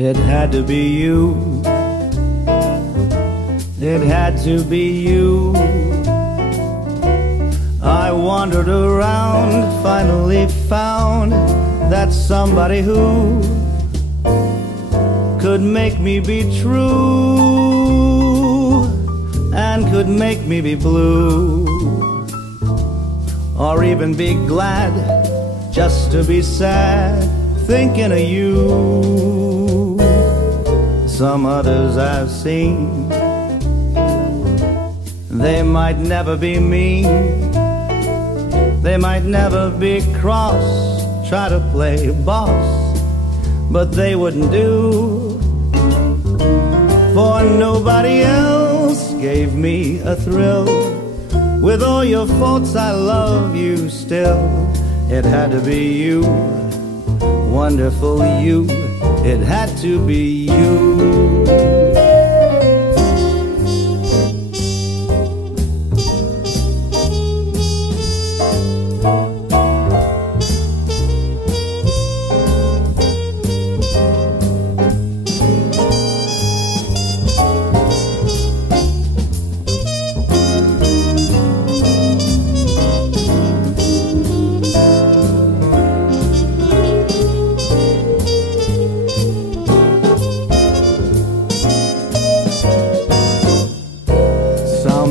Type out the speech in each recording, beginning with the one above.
It had to be you. It had to be you. I wandered around, finally found that somebody who could make me be true and could make me be blue, or even be glad just to be sad thinking of you. Some others I've seen, they might never be mean, they might never be cross, try to play boss, but they wouldn't do. For nobody else gave me a thrill. With all your faults, I love you still. It had to be you, wonderful you. It had to be you.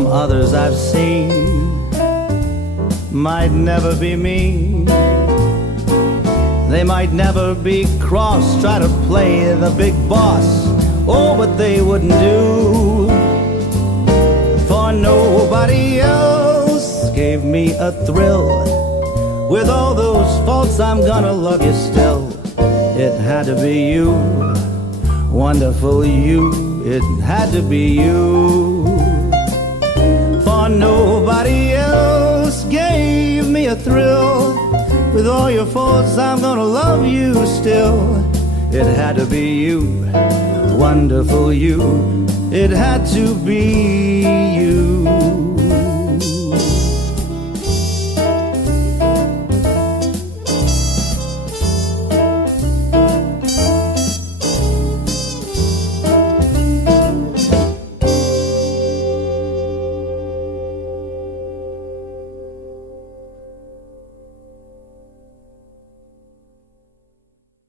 Others I've seen might never be mean, they might never be cross, try to play the big boss. Oh, but they wouldn't do. For nobody else gave me a thrill. With all those faults, I'm gonna love you still. It had to be you, wonderful you. It had to be you. For nobody else gave me a thrill. With all your faults, I'm gonna love you still. It had to be you, wonderful you. It had to be you.